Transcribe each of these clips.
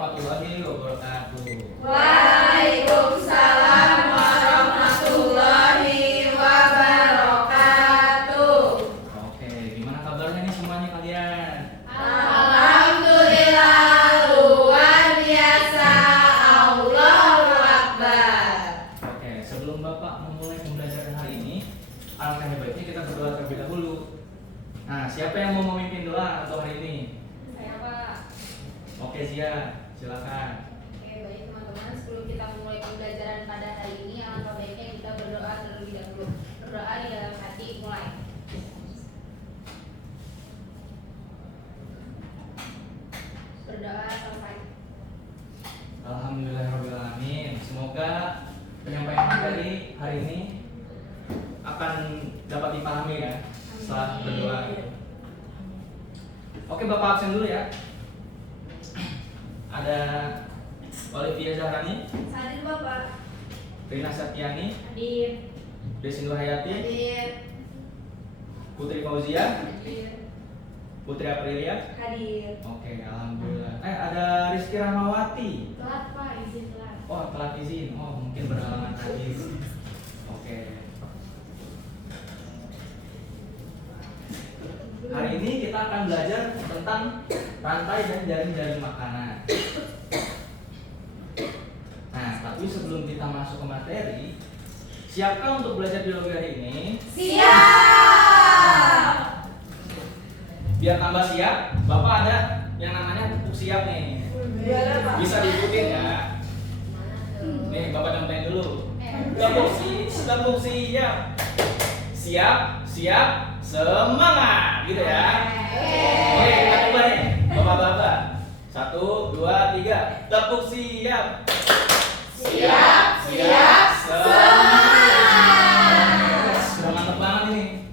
warahmatullahi wabarakatuh. Waalaikumsalam warahmatullahi wabarakatuh. Oke, gimana kabarnya nih semuanya kalian? Alhamdulillah luar biasa. Allahu Akbar. Oke, sebelum Bapak memulai pembelajaran hari ini, alangkah baiknya kita berdoa terlebih dahulu. Nah, siapa yang mau memimpin doa untuk hari ini? Saya Pak. Oke, silakan. Oke, baik teman-teman, sebelum kita memulai pembelajaran pada hari ini, alangkah baiknya kita berdoa terlebih dahulu. Berdoa di dalam hati, mulai. Berdoa sampai. Alhamdulillahirrahmanirrahim. Semoga penyampaian materi hari ini akan dapat dipahami ya setelah berdoa. Oke, Bapak absen dulu ya. Ada Olivia Zahrani, Hadir Bapak. Rina Septiani, Hadir. Desi Nurhayati, Hadir. Putri Fauzia, Hadir. Putri Aprilia. Hadir. Oke, alhamdulillah. Ada Rizky Rahmawati. Telat Pak, izin telat. Oh, telat izin. Oh, mungkin berhalangan hadis. Oke. Hari ini kita akan belajar tentang rantai dan jaring-jaring makanan. Nah, tapi sebelum kita masuk ke materi, siapkah untuk belajar biologi hari ini? Siap. Biar tambah siap, Bapak ada yang namanya tepuk siap nih. Bisa diikutin ya. Nih, Bapak contohin dulu. Tepuk siap. Siap, semangat gitu ya. Oke, kita coba nih. Bapak-bapak. 1, 2, 3. Tepuk siap. Siap, Semangat. Sudah mantap banget ini.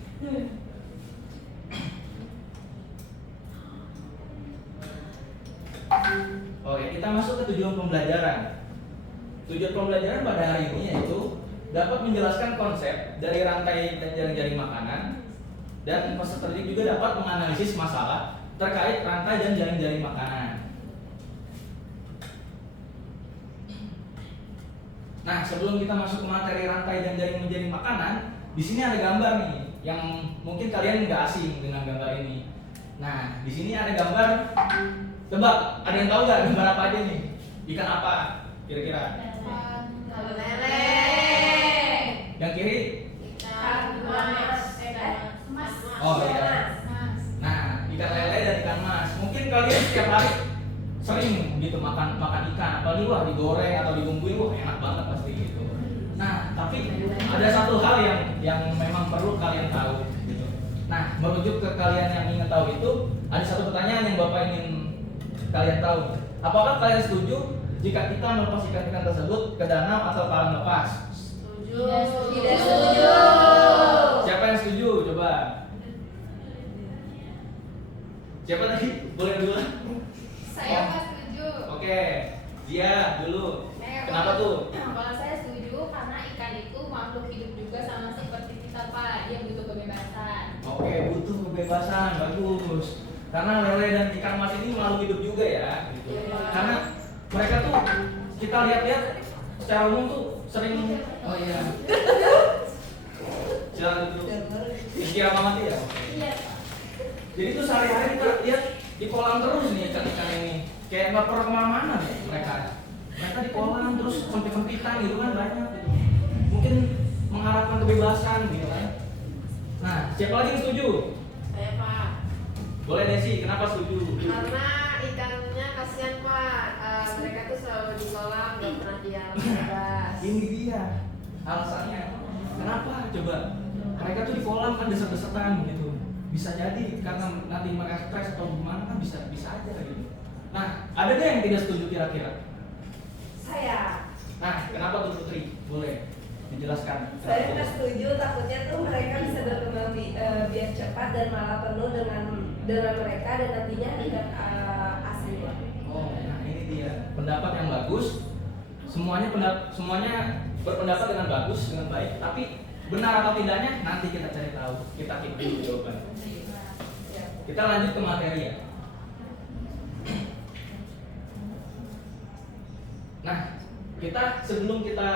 Oke, kita masuk ke tujuan pembelajaran. Tujuan pembelajaran pada hari ini yaitu dapat menjelaskan konsep dari rantai dan jaring-jaring makanan, dan peserta didik juga dapat menganalisis masalah terkait rantai dan jaring-jaring makanan. Nah, sebelum kita masuk ke materi rantai dan jaring-jaring makanan, di sini ada gambar nih yang mungkin kalian nggak asing dengan gambar ini. Nah, di sini ada gambar. Tebak, ada yang tahu nggak gambar apa aja nih? Ikan apa kira-kira? Lele. Yang kiri? Ikan mas. Oh iya. Nah, ikan lele dan ikan mas. Mungkin kalian setiap hari sering gitu makan ikan, apalagi wah digoreng atau dibumbuin, wah enak banget pasti gitu. Nah, tapi ada satu hal yang memang perlu kalian tahu gitu. Nah, merujuk ke kalian yang ingin tahu itu, ada satu pertanyaan yang Bapak ingin kalian tahu. Apakah kalian setuju jika kita melepas ikan-ikan tersebut ke danau atau kolam lepas? Setuju. Tidak setuju. Siapa yang setuju? Coba. Siapa tadi? Boleh dulu. Saya Pak setuju. Oke, dia dulu. Kenapa tuh? Kalau saya setuju karena ikan itu makhluk hidup juga sama seperti kita Pak, dia butuh kebebasan. Oke, butuh kebebasan, bagus. Karena lele dan ikan mas ini makhluk hidup juga ya, gitu. Iya. Karena mereka tuh kita lihat-lihat secara umum tuh sering, oh iya. Silakan dulu. Kira banget ya. Iya. Jadi tuh sehari-hari kita lihat di kolam terus nih ikan-ikan ini, kayak nggak pernah kemana-mana nih mereka. Mereka di kolam terus sempit-sempitan gitu kan banyak gitu. Mungkin mengharapkan kebebasan gitu kan. Nah, siapa lagi yang setuju? Saya Pak, Boleh Desi, kenapa setuju? karena ikannya kasihan Pak. Mereka tuh selalu di kolam, gak pernah di alam bebas. Ini dia alasannya. Kenapa? Coba. Mereka tuh di kolam kan deset-desetan gitu. Bisa jadi karena nanti mereka stres atau gimana kan bisa aja gitu. Nah, ada nggak yang tidak setuju kira-kira? Saya Kenapa tuh Putri? Boleh dijelaskan. saya nggak setuju, takutnya tuh mereka bisa berkembang biar cepat dan malah penuh dengan mereka dan nantinya ikan asli. Oh, nah ini dia pendapat yang bagus. Semuanya berpendapat dengan bagus, dengan baik. Tapi benar atau tidaknya nanti kita cari tahu. Kita keep dulu jawaban. Kita lanjut ke materi ya. Nah, kita sebelum kita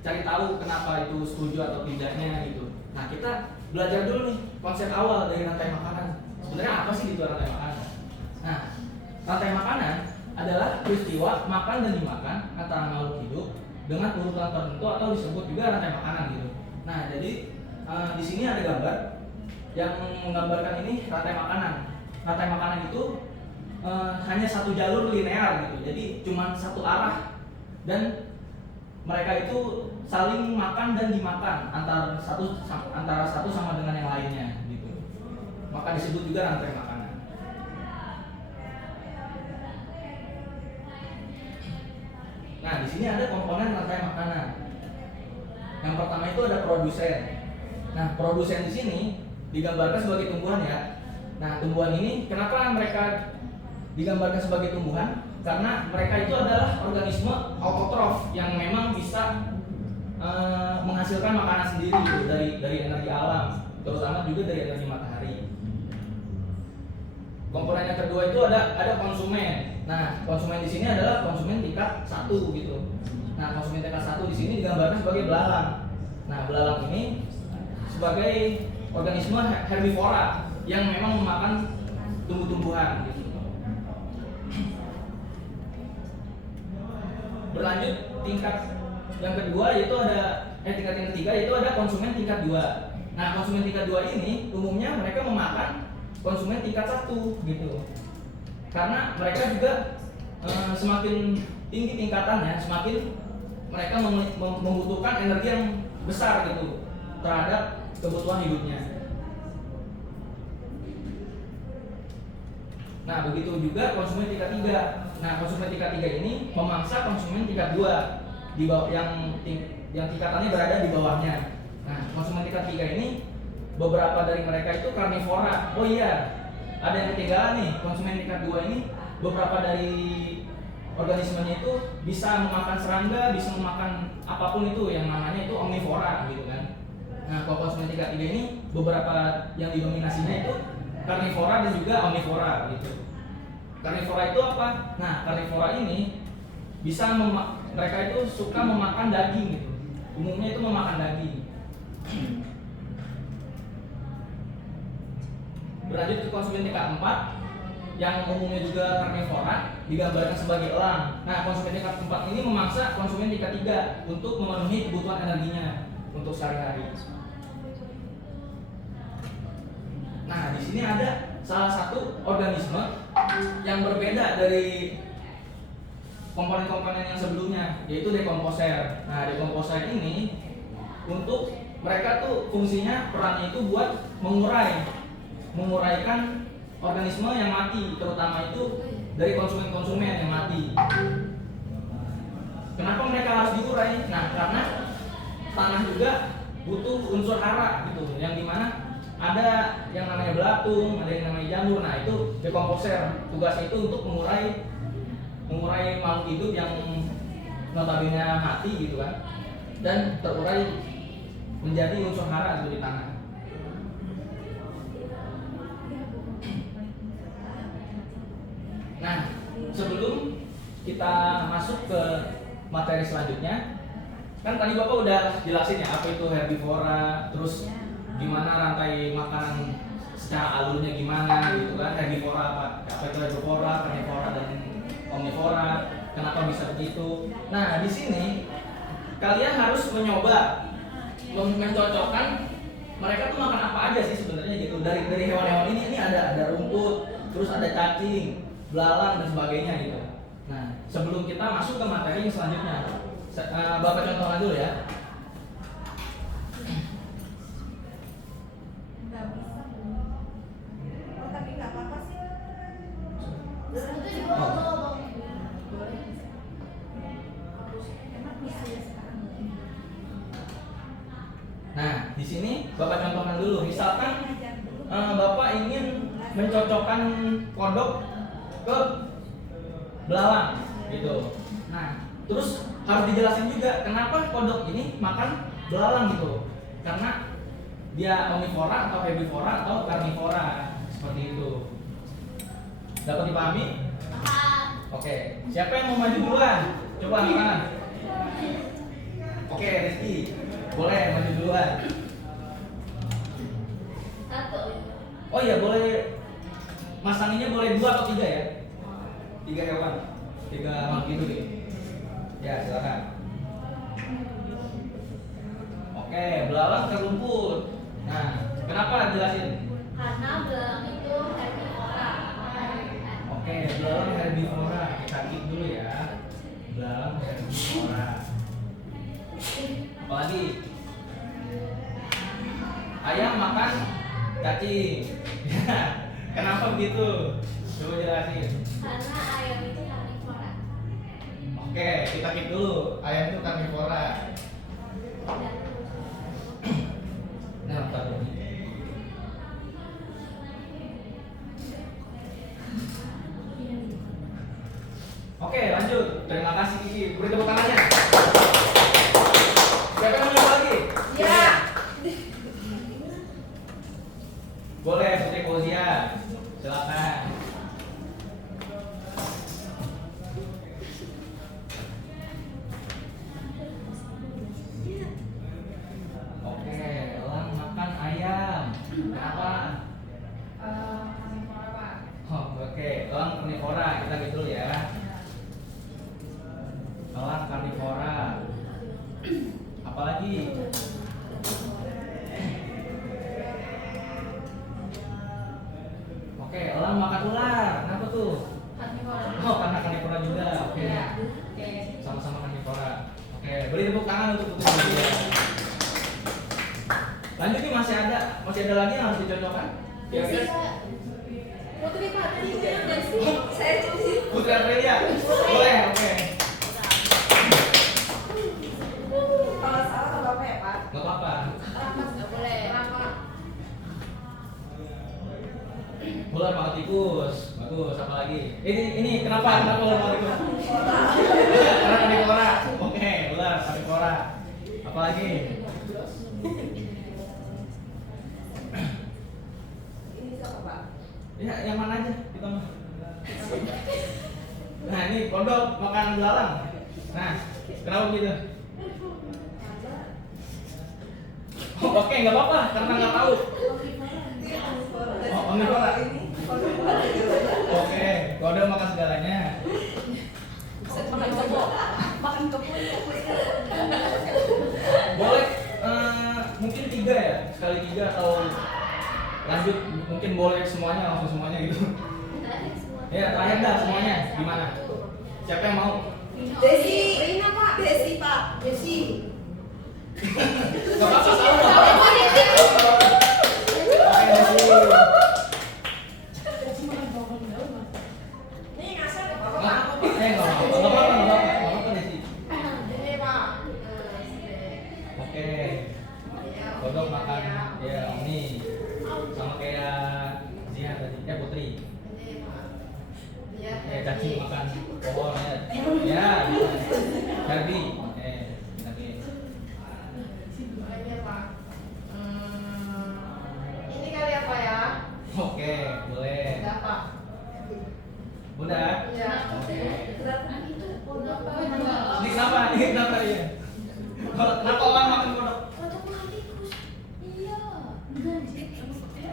cari tahu kenapa itu setuju atau tidaknya gitu. Nah, kita belajar dulu nih konsep awal dari rantai makanan. Sebenarnya apa sih itu rantai makanan? Nah, rantai makanan adalah peristiwa makan dan dimakan antara makhluk hidup dengan urutan tertentu atau disebut juga rantai makanan gitu. Nah, jadi di sini ada gambar yang menggambarkan ini rantai makanan. Rantai makanan itu hanya satu jalur linear gitu. Jadi cuma satu arah dan mereka itu saling makan dan dimakan antara satu sama dengan yang lainnya gitu. Maka disebut juga rantai makanan. Nah, di sini ada komponen rantai makanan. Yang pertama itu ada produsen. Nah, produsen di sini digambarkan sebagai tumbuhan ya. Nah, tumbuhan ini kenapa mereka digambarkan sebagai tumbuhan? Karena mereka itu adalah organisme autotrof yang memang bisa menghasilkan makanan sendiri gitu, dari energi alam, terutama juga dari energi matahari. Komponen yang kedua itu ada konsumen. Nah, konsumen di sini adalah konsumen tingkat 1 gitu. Nah, konsumen tingkat 1 di sini digambarkan sebagai belalang. Nah, belalang ini sebagai organisme herbivora yang memang memakan tumbuh-tumbuhan gitu. Berlanjut tingkat yang kedua yaitu tingkat yang ketiga yaitu ada konsumen tingkat 2. Nah, konsumen tingkat 2 ini umumnya mereka memakan konsumen tingkat 1 gitu. Karena mereka juga semakin tinggi tingkatannya, semakin mereka membutuhkan energi yang besar gitu terhadap kebutuhan hidupnya. Nah, begitu juga konsumen tingkat 3. Nah, konsumen tingkat 3 ini memangsa konsumen tingkat 2 di bawah yang tingkatannya berada di bawahnya. Nah, konsumen tingkat 3 ini beberapa dari mereka itu karnivora. Oh iya, ada yang ketinggalan nih. Konsumen tingkat 2 ini beberapa dari organismenya itu bisa memakan serangga, bisa memakan apapun itu yang namanya itu omnivora gitu kan. Nah, kalau konsumen tingkat 3 ini beberapa yang didominasinya itu karnivora dan juga omnivora gitu. Karnivora itu apa? Nah, karnivora ini bisa mereka itu suka memakan daging gitu. Umumnya itu memakan daging. Berlanjut ke konsumen tingkat 4 yang umumnya juga karnivora digambarkan sebagai elang. Nah, konsumen tingkat 4 ini memangsa konsumen tingkat 3 untuk memenuhi kebutuhan energinya untuk sehari-hari. Nah, di sini ada salah satu organisme yang berbeda dari komponen-komponen yang sebelumnya, yaitu dekomposer. Nah, dekomposer ini untuk mereka tuh fungsinya perannya itu buat menguraikan organisme yang mati, terutama itu dari konsumen-konsumen yang mati. Kenapa mereka harus diurai? Nah, karena tanah juga butuh unsur hara gitu, yang dimana ada yang namanya belatung, ada yang namanya jamur. Nah, itu dekomposer tugasnya itu untuk mengurai makhluk hidup yang notabene mati gitu kan, dan terurai menjadi unsur hara gitu di tanah. Nah, sebelum kita masuk ke materi selanjutnya, kan tadi Bapak udah jelasin ya apa itu herbivora, terus gimana rantai makanan secara alurnya gimana gitu kan, herbivora apa itu herbivora, karnivora dan omnivora, kenapa bisa begitu. Nah, di sini kalian harus mencoba mencocokkan mereka tuh makan apa aja sih sebenarnya gitu. Dari hewan-hewan ini ada rumput, terus ada cacing, belalang dan sebagainya gitu. Nah, sebelum kita masuk ke materi yang selanjutnya, Bapak contohkan dulu ya. Nah, di sini Bapak contohkan dulu. Misalkan Bapak ingin mencocokkan kodok ke belalang gitu. Nah, terus harus dijelasin juga kenapa kodok ini makan belalang gitu. Karena dia omnivora atau herbivora atau karnivora, seperti itu. Dapat dipahami? Oke, siapa yang mau maju duluan? Coba angkat tangan. Oke, Rizky. Boleh maju duluan. Satu. Oh iya, boleh. Mas Taninya boleh 2 atau 3 ya? 3 hewan. 3 makhluk hidup gitu. Ya, silakan. Oke, belalang ke rumput. Nah, kenapa jelasin? Karena belalang itu herbivora. Oke, belalang herbivora. Kita keep dulu ya. Belalang herbivora. Apalagi? Ayam makan cacing. Kenapa begitu? Coba jelasin. Karena ayam itu karnivora. Oke, kita keep dulu. Ayam itu karnivora. Nah, bentar dulu. Oke, lanjut. Terima kasih Kiki. Beri tepuk tangannya. Siapa yang mau nyoba lagi? Ya. Boleh, Putri Fauzia. Silakan. Oke, elang makan ayam. Kenapa? Karnivora, Pak. Oh, oke, elang karnivora. Kita gitu dulu ya. Elang karnivora. Apalagi? Oke, elang makan ular. Kenapa tuh? Karnivora. Oh, karena karnivora juga. Oke. Iya. Oke. Sama-sama karnivora. Oke, beri tepuk tangan untuk Putri Fauzia. Lanjut nih, masih ada lagi yang harus dicocokkan? Desi, Kira-kira? Pak. Putri, Pak. Tadi bilang Desi. Saya cuci. Putri Aprilia. Boleh, oke. Kalau salah nggak apa-apa ya Pak. Gak apa-apa. Ramas nggak boleh. Kenapa? Ular makan tikus. Bagus, apa lagi? Ini kenapa ular makan tikus? Karena karnivora. Oke, ular karnivora. Apa lagi? Ini siapa Pak? Ya, yang mana aja kita mah. Nah, ini kodok makan belalang. Nah, kenapa begitu? Oh, oke, nggak apa-apa, karena nggak tahu. Oh, omnivora. Ini omnivora. Oke, kodok makan segalanya. Makan kebo. Makan kebo. Boleh, mungkin 3 ya, sekali 3 atau lanjut, mungkin boleh semuanya, langsung semuanya gitu. Terakhir semua. Ya, terakhir dah semuanya, gimana? Siapa yang mau? Desi. Rina, Pak. Desi Pak. Desi. Gak apa-apa, salah nggak apa-apa. Oke, Desi. Nih ngasih ke Nggak Bapak. apa-apa, nggak apa-apa, Desi. Ini, Pak. Oke, kodok makan ya ini sama kayak Zia tadi, Putri. Ini, Pak. Dia Cacing makan pohon ya. Ya, Herbi. Oke. Makanya, Pak. Ini kali apa ya? Oke, boleh. Enggak, Pak. Udah. Ya. Oke. Kenapa? Ini kenapa? Ini kenapa ya? Kenapa orang makan kodok? Untuk makan tikus. Iya.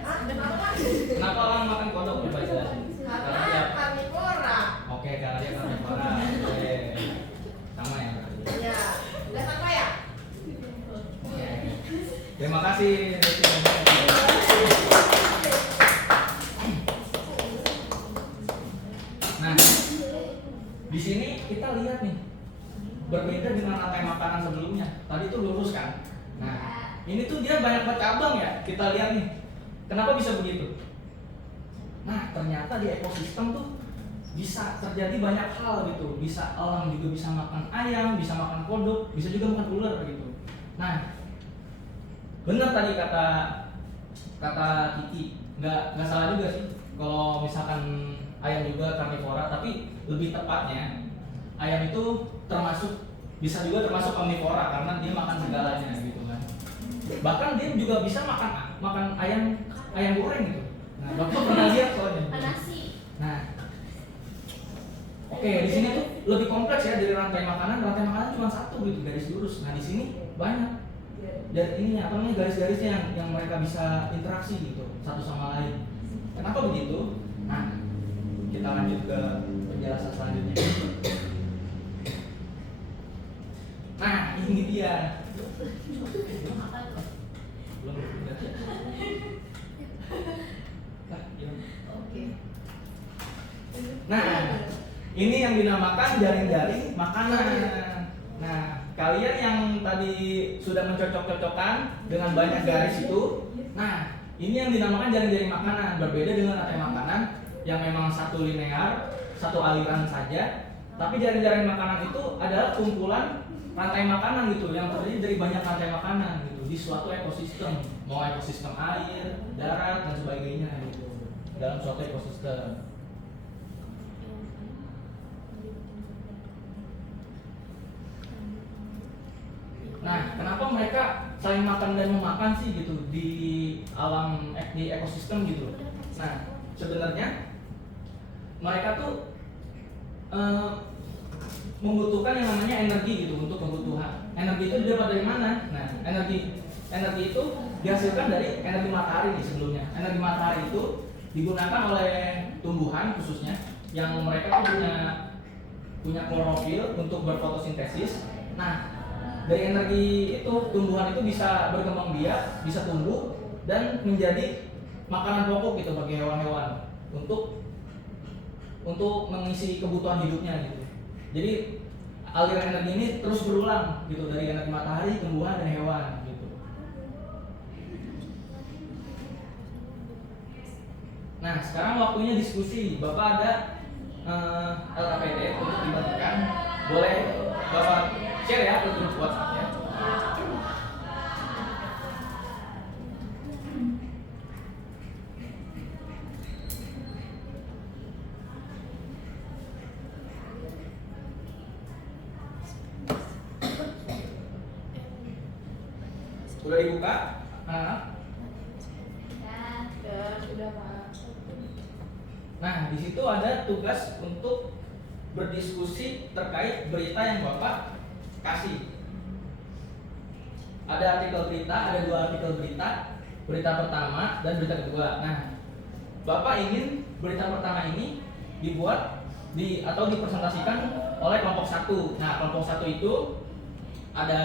Hah? Kenapa? Kenapa orang makan kodok? Coba jelasin. Karena dia. Karena karnivora. Oke, karena dia karnivora. Oke. Sama ya berarti. Ya. Udah sama ya? Oke. Terima kasih. Desi. Nah, di sini kita lihat nih, berbeda dengan rantai makanan sebelumnya. Tadi itu lurus kan. Nah, ini tuh dia banyak banget cabang ya. Kita lihat nih, kenapa bisa begitu? Nah, ternyata di ekosistem tuh bisa terjadi banyak hal gitu. Bisa elang juga bisa makan ayam, bisa makan kodok, bisa juga makan ular gitu. Nah, benar tadi kata Kiki, nggak salah juga sih. Kalau misalkan ayam juga karnivora, tapi lebih tepatnya ayam itu bisa juga termasuk omnivora karena dia makan segalanya gitu kan. Bahkan dia juga bisa makan ayam goreng gitu. Nah, Bapak pernah lihat soalnya. Nasi. Nah, oke, di sini tuh lebih kompleks ya dari rantai makanan cuma satu gitu, garis lurus. Nah di sini banyak. Dan ininya apa namanya, garis-garisnya yang mereka bisa interaksi gitu satu sama lain. Kenapa begitu? Nah, kita lanjut ke penjelasan selanjutnya. Nah, ini dia. Belum. Nah, ini yang dinamakan jaring-jaring makanan. Nah, kalian yang tadi sudah mencocok-cocokkan dengan banyak garis itu, nah ini yang dinamakan jaring-jaring makanan. Berbeda dengan rantai makanan yang memang satu linear, satu aliran saja. Tapi jaring-jaring makanan itu adalah kumpulan rantai makanan gitu, yang terdiri dari banyak rantai makanan gitu di suatu ekosistem, mau ekosistem air, darat dan sebagainya gitu dalam suatu ekosistem. Nah, kenapa mereka saling makan dan memakan sih gitu di alam di ekosistem gitu? Nah, sebenarnya mereka tuh membutuhkan yang namanya energi gitu untuk kebutuhan. Energi itu didapat dari mana? Nah, energi itu dihasilkan dari energi matahari nih sebelumnya. Energi matahari itu digunakan oleh tumbuhan khususnya yang mereka tuh punya klorofil untuk berfotosintesis. Nah, dari energi itu tumbuhan itu bisa berkembang biak, bisa tumbuh dan menjadi makanan pokok gitu bagi hewan-hewan untuk mengisi kebutuhan hidupnya gitu. Jadi aliran energi ini terus berulang gitu dari energi matahari, tumbuhan dan hewan gitu. Nah, sekarang waktunya diskusi. Bapak ada LKPD untuk dibagikan. Boleh Bapak share ya ke grup WhatsApp-nya. Sudah dibuka? Sudah Pak. Nah, di situ ada tugas untuk berdiskusi terkait berita yang Bapak kasih. Ada artikel berita, ada 2 artikel berita. Berita pertama dan berita kedua. Nah, Bapak ingin berita pertama ini dibuat atau dipresentasikan oleh kelompok 1. Nah, kelompok 1 itu ada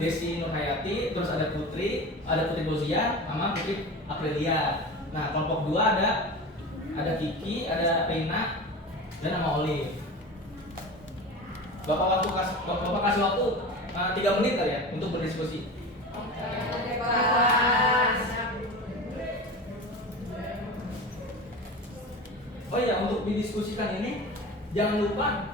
Desi Nurhayati, terus ada Putri Bozia, sama Putri Aprilia. Nah, kelompok 2 ada Kiki, ada Reina, dan nama Olive. Bapak kasih waktu 3 menit kali ya untuk berdiskusi. Oke Pak. Oh iya, untuk didiskusikan ini jangan lupa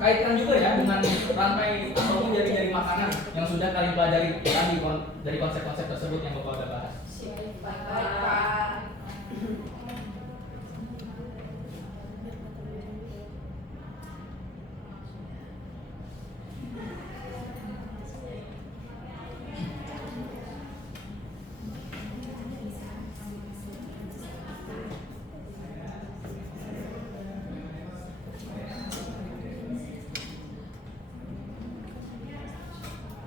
kaitkan juga ya dengan rantai ataupun jaring-jaring makanan yang sudah kalian pelajari tadi dari konsep-konsep tersebut yang Bapak udah bahas. Baik Pak.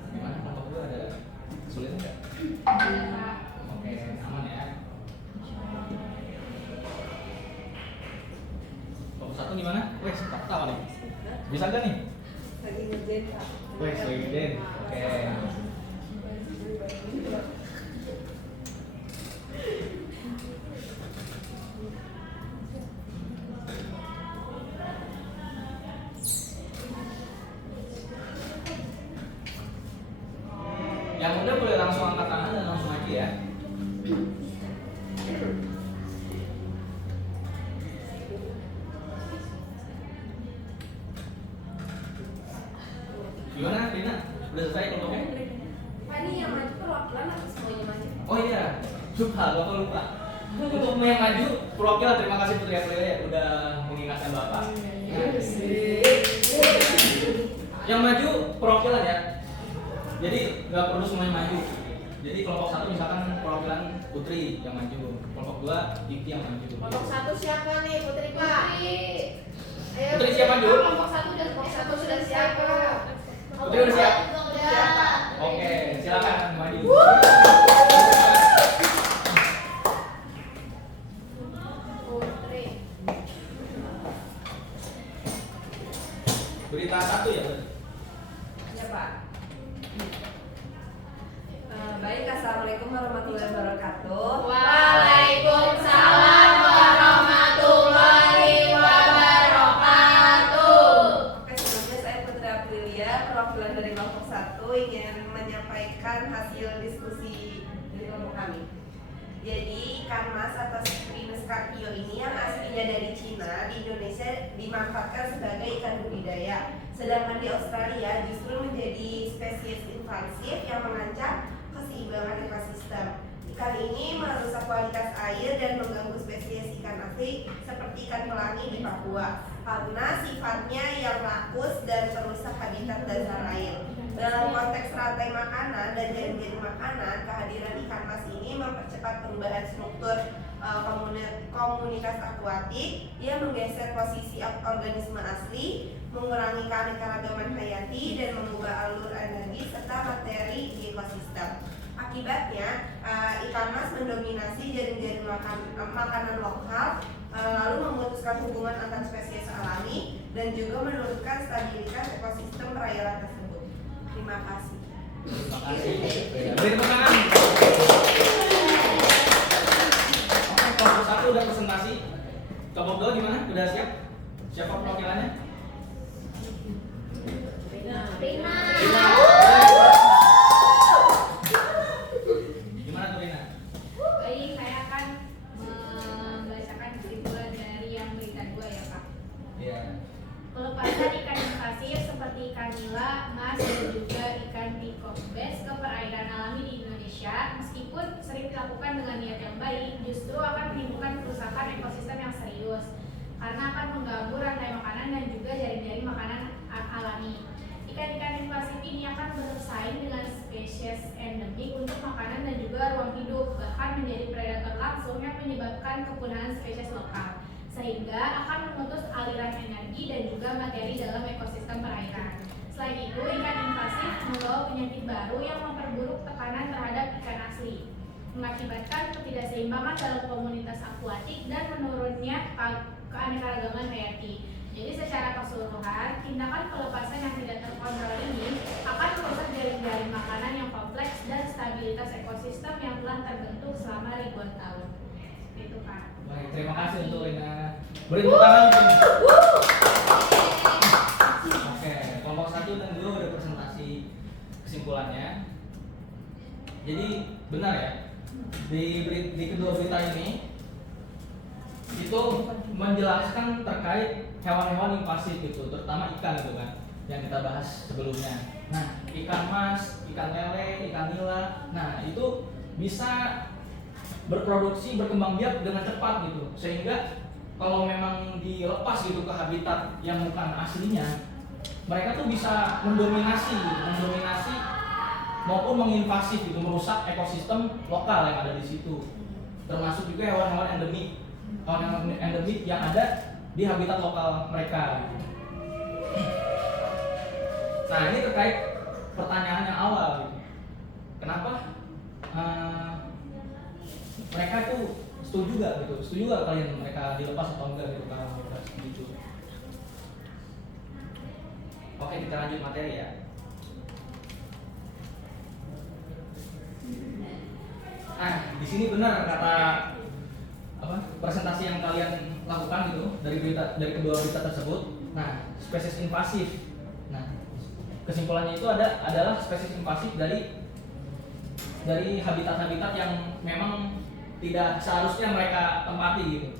Gimana kelompok dua ada kesulitan nggak? Oke, aman ya. Kelompok 1 gimana? Wes, tak tahu nih. Bisa gak nih? Lagi ngerjain Pak. Wes, lagi ngerjain. Oke. Yang muda boleh langsung angkat tangan dan langsung aja ya. Gimana, Rina? Udah selesai kelompoknya? Pak, ini yang maju perwakilan atau semuanya maju? Oh iya, lupa, Bapak lupa. Untuk yang maju, perwakilan terima kasih Putri Aprilia udah mengingatkan Bapak. Yang maju perwakilan ya. Jadi nggak perlu semuanya maju. Jadi kelompok 1 misalkan perwakilan Putri yang maju, kelompok 2 Diki yang maju. Kelompok 1 siapa nih? Putri Pak. Putri. Berita 1 ya, Bud? Ya Pak. Baik, assalamualaikum warahmatullahi wabarakatuh. Waalaikumsalam warahmatullahi wabarakatuh. Oke, sebelumnya saya Putri Aprilia, perwakilan dari kelompok 1 ingin menyampaikan hasil diskusi dari kelompok kami. Jadi ikan mas atau Sprinus carpio ini yang aslinya dari Cina di Indonesia dimanfaatkan sebagai ikan budidaya. Sedangkan di Australia justru menjadi spesies invasif yang mengancam keseimbangan ekosistem. Ikan ini merusak kualitas air dan mengganggu spesies ikan asli seperti ikan pelangi di Papua karena sifatnya yang rakus dan merusak habitat dasar air. Dalam konteks rantai makanan dan jaring-jaring makanan, kehadiran ikan mas ini mempercepat perubahan struktur komunitas akuatik yang menggeser posisi organisme asli, mengurangi keanekaragaman hayati dan mengubah alur energi serta materi di ekosistem. Akibatnya, ikan mas mendominasi jaring-jaring makanan lokal, lalu memutuskan hubungan antar spesies alami dan juga menurunkan stabilitas ekosistem perairan tersebut. Terima kasih. Terima kasih. Beri tepuk tangan. Oke, kelompok 1 udah presentasi. Kelompok 2 gimana? Udah siap? Siapa perwakilannya? Rina. Gimana tuh Rina? Baik, saya akan membacakan kesimpulan dari yang berita 2 ya Pak. Iya. Pelepasan ikan invasif seperti ikan nila, mas, dan juga ikan peacock bass ke perairan alami di Indonesia, meskipun sering dilakukan dengan niat yang baik, justru akan menimbulkan kerusakan ekosistem yang serius karena akan mengganggu rantai makanan dan juga jaring-jaring makanan alami. Ikan-ikan invasif ini akan bersaing dengan spesies endemik untuk makanan dan juga ruang hidup, bahkan menjadi predator langsung yang menyebabkan kepunahan spesies lokal, sehingga akan memutus aliran energi dan juga materi dalam ekosistem perairan. Selain itu, ikan invasif membawa penyakit baru yang memperburuk tekanan terhadap ikan asli, mengakibatkan ketidakseimbangan dalam komunitas akuatik dan menurunnya keanekaragaman hayati. Jadi secara keseluruhan, tindakan pelepasan yang tidak terkontrol ini akan merusak jaring-jaring makanan yang kompleks dan stabilitas ekosistem yang telah terbentuk selama ribuan tahun. Itu Pak. Baik, terima kasih untuk Rina. Beri tepuk tangan. Oke, kelompok 1 dan 2 udah presentasi kesimpulannya. Jadi benar ya, di kedua berita ini itu menjelaskan terkait hewan-hewan invasif gitu, terutama ikan gitu kan, yang kita bahas sebelumnya. Nah, ikan mas, ikan lele, ikan nila, nah itu bisa berproduksi, berkembang biak dengan cepat gitu, sehingga kalau memang dilepas gitu ke habitat yang bukan aslinya, mereka tuh bisa mendominasi maupun menginvasif gitu, merusak ekosistem lokal yang ada di situ, termasuk juga hewan-hewan endemik yang ada di habitat lokal mereka. Nah, ini terkait pertanyaan yang awal gitu. Kenapa mereka tuh setuju gak gitu? Setuju gak kalian mereka dilepas atau enggak gitu kalau mereka setuju? Oke, kita lanjut materi ya. Nah, di sini benar kata presentasi yang kalian lakukan gitu dari kedua berita tersebut. Nah, spesies invasif. Nah, kesimpulannya itu adalah spesies invasif dari habitat-habitat yang memang tidak seharusnya mereka tempati gitu.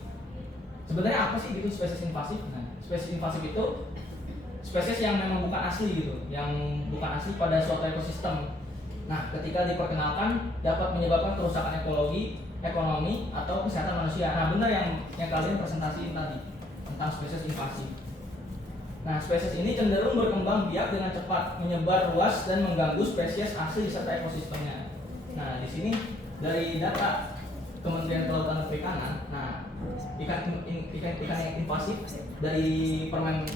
Sebenarnya apa sih gitu spesies invasif? Nah, spesies invasif itu spesies yang memang bukan asli gitu, yang bukan asli pada suatu ekosistem. Nah, ketika diperkenalkan dapat menyebabkan kerusakan ekologi, ekonomi atau kesehatan manusia. Nah, benar yang kalian presentasiin tadi tentang spesies invasif. Nah, spesies ini cenderung berkembang biak dengan cepat, menyebar luas dan mengganggu spesies asli serta ekosistemnya. Nah, di sini dari data Kementerian Kelautan dan Perikanan, nah ikan yang invasif dari Permen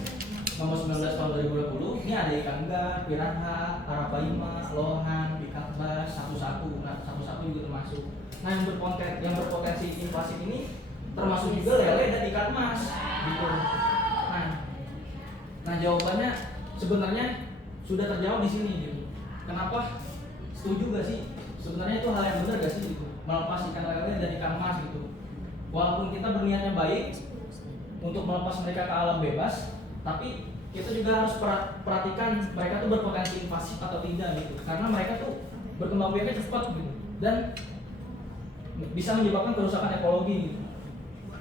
Nomor 19 tahun 2020 ini ada ikan gar, piranha, arapaima, lohan, ikan bass, sapu-sapu. Nah, sapu-sapu juga termasuk. Nah, yang berpotensi invasif ini termasuk juga lele dan ikan mas gitu. Nah Nah jawabannya sebenarnya sudah terjawab di sini gitu. Kenapa? Setuju gak sih? Sebenarnya itu hal yang benar gak sih gitu? Melepas ikan lele dan ikan mas gitu. Walaupun kita berniatnya baik untuk melepas mereka ke alam bebas, tapi kita juga harus perhatikan mereka tuh berpotensi invasif atau tidak gitu. Karena mereka tuh berkembang biaknya cepat gitu dan bisa menyebabkan kerusakan ekologi gitu,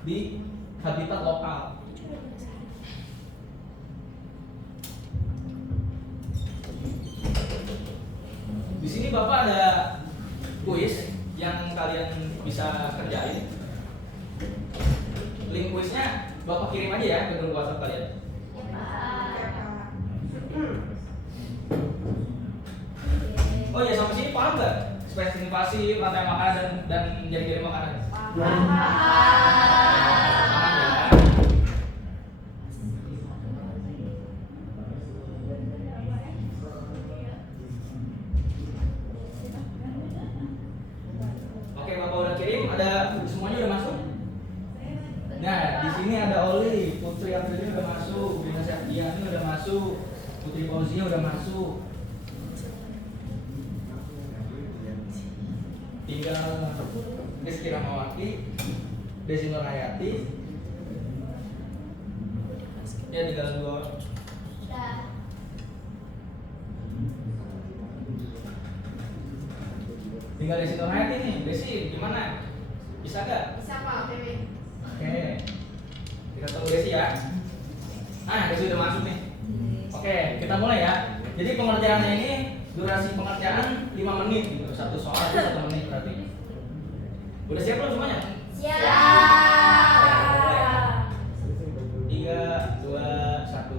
di habitat lokal. Di sini Bapak ada kuis yang kalian bisa kerjain. Link kuisnya Bapak kirim aja ya ke grup WhatsApp kalian. Oh ya, sampai sini paham nggak? Spesies invasi, rantai makanan dan jadi makanan. Paham ya? Oke, Bapak udah kirim, ada semuanya udah masuk? Nah, di sini ada Oli, Putri Aprilia udah masuk, Bina Septiani udah masuk, Putri Fauzia udah masuk. Tinggal Rizky Rahmawati, Desi Nurhayati. Ya tinggal 2 orang. Tinggal Desi Nurhayati nih. Desi gimana? Bisa gak? Bisa Pak, Mimi. Oke. Kita tunggu Desi ya. Desi udah masuk nih. Oke, kita mulai ya. Jadi pengerjaannya ini durasi pengerjaan 5 menit gitu. Satu soal itu 1 menit berarti. Udah siap belum semuanya? Siap. Mulai ya. 3, 2, 1.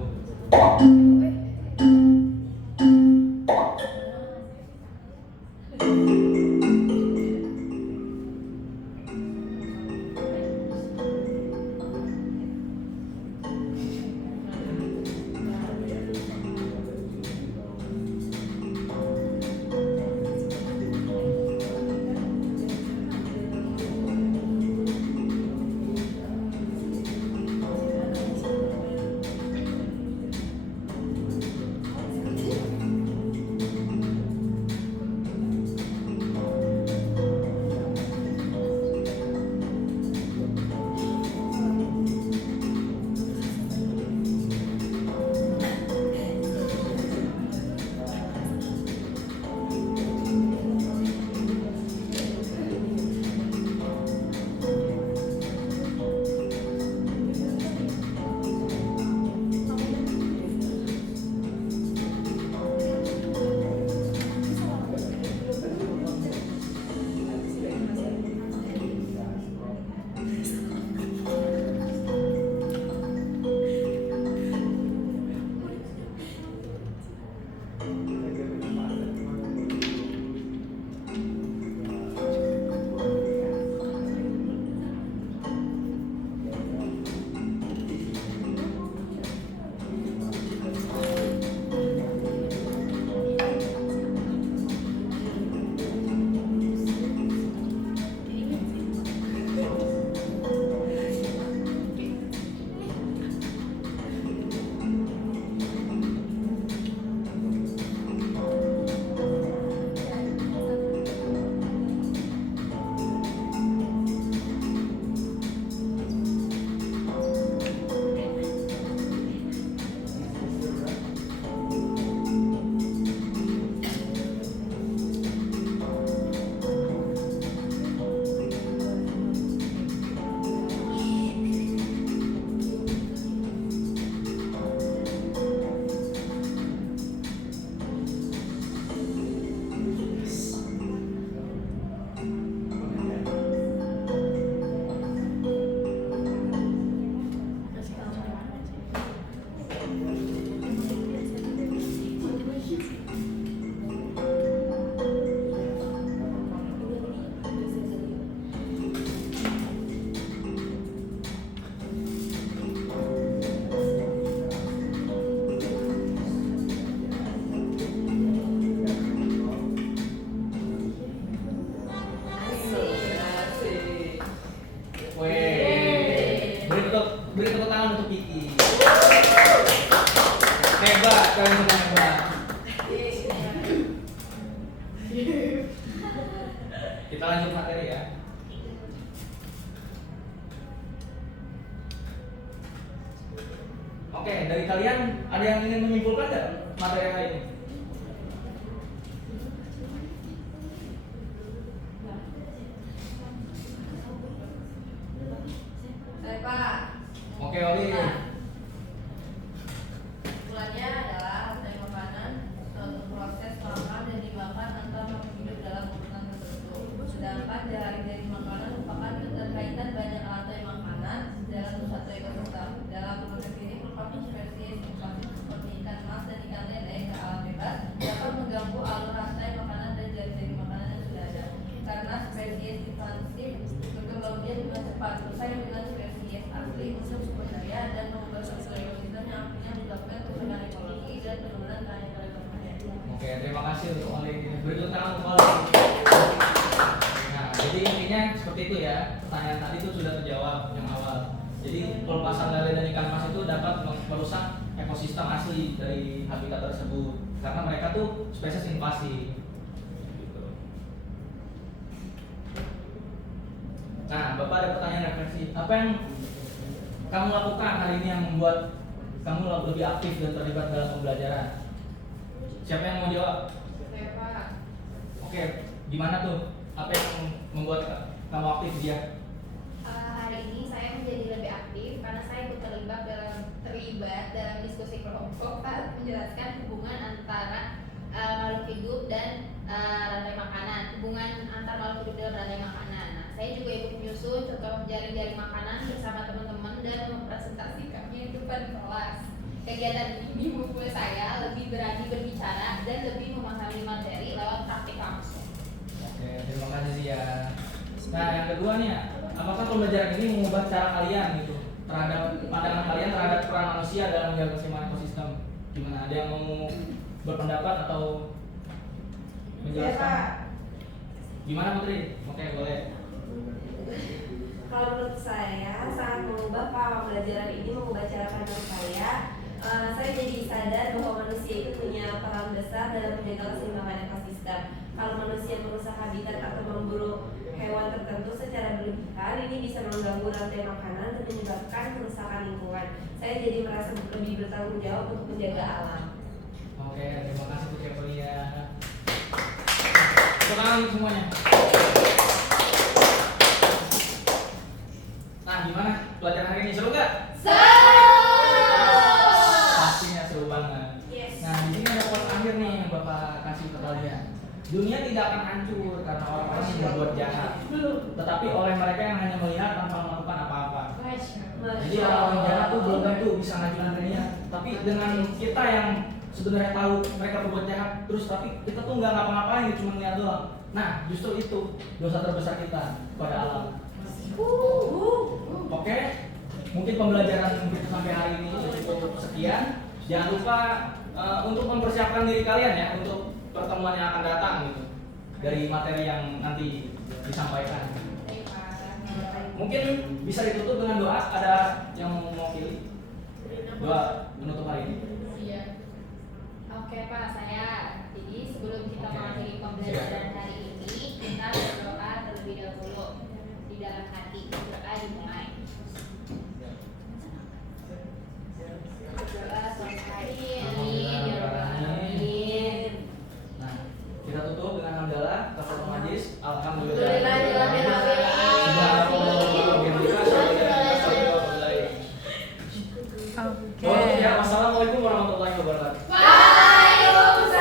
Beri tepuk tangan untuk Kiki. kalian semua hebat. Kita lanjut materi ya. Oke, dari kalian ada yang ingin menyimpulkan nggak materi hari ini? Saya Pak. Oke, Oli. Kesimpulannya adalah rantai makanan suatu proses makan dan dimakan antar makhluk hidup dalam urutan tertentu. Sedangkan dari makanan merupakan keterkaitan banyak rantai makanan dalam suatu ekosistem. Dalam proses ini merupakan spesies invasif seperti ikan mas dan ikan lele ke alam bebas dapat mengganggu alur rantai makanan dan jari-jari makanan yang sudah ada. Karena spesies invasif berkembang biak dengan cepat, bersaing dengan spesies asli untuk sumber daya dan mengubah struktur ekosistem yang akhirnya menyebabkan kerusakan ekologi dan penurunan keanekaragaman. Oke, terima kasih untuk Oli. Berikut tangan untuk Oli. Nah, jadi intinya seperti itu ya. Pertanyaan tadi itu sudah terjawab yang awal. Jadi pelepasan lele dan ikan mas itu dapat merusak ekosistem asli dari habitat tersebut karena mereka tuh spesies invasi. Gitu. Nah, Bapak ada pertanyaan refleksi. Apa yang kamu lakukan hari ini yang membuat kamu lebih aktif dan terlibat dalam pembelajaran? Siapa yang mau jawab? Saya Pak. Oke, gimana tuh? Apa yang membuat kamu aktif dia? Hari ini saya menjadi lebih aktif karena saya ikut terlibat dalam diskusi kelompok saat menjelaskan hubungan antara makhluk hidup dan rantai makanan, hubungan antar makhluk hidup dalam rantai makanan. Nah, saya juga ikut menyusun contoh jaring-jaring makanan bersama teman-teman dan mempresentasikannya di depan kelas. Kegiatan ini membuat saya lebih berani berbicara dan lebih memahami materi lewat praktik langsung. Oke, terima kasih sih ya. Nah, yang kedua nih ya, apakah pembelajaran ini mengubah cara kalian gitu terhadap pandangan kalian terhadap peran manusia dalam menjaga keseimbangan ekosistem? Gimana? Ada yang mau berpendapat atau menjelaskan? Gimana Putri? Oke, boleh. Kalau menurut saya sangat mengubah pola pembelajaran ini, mengubah cara pandang saya. Saya jadi sadar bahwa manusia itu punya peran besar dalam menjaga keseimbangan ekosistem. Kalau manusia merusak habitat atau memburu hewan tertentu secara berlebihan, ini bisa mengganggu rantai makanan dan menyebabkan kerusakan lingkungan. Saya jadi merasa lebih bertanggung jawab untuk menjaga alam. Oke, terima kasih Putri Aprilia. Tepuk tangan semuanya. Nah, gimana pelajaran hari ini? Seru nggak? Pastinya seru banget. Yes. Nah, di sini ada quote akhir nih yang Bapak kasih ke kalian. Dunia tidak akan hancur karena orang-orang yang berbuat jahat, tetapi oleh mereka yang hanya melihat tanpa melakukan apa-apa. Jadi orang-orang jahat tuh belum tentu bisa ngancurin dunia, tapi dengan kita yang sebenarnya tahu mereka berbuat jahat, terus tapi kita tuh nggak ngapa-ngapain, cuma lihat doang. Nah, justru itu dosa terbesar kita kepada alam. Oke, mungkin pembelajaran kita sampai hari ini cukup sekian. Jangan lupa untuk mempersiapkan diri kalian ya untuk pertemuan yang akan datang gitu dari materi yang nanti disampaikan. Mungkin bisa ditutup dengan doa. Ada yang mau pilih doa menutup hari ini? Iya. Oke Pak, saya. Jadi sebelum kita mengakhiri pembelajaran hari ini, kita berdoa terlebih dahulu di dalam hati. Berdoa dimulai.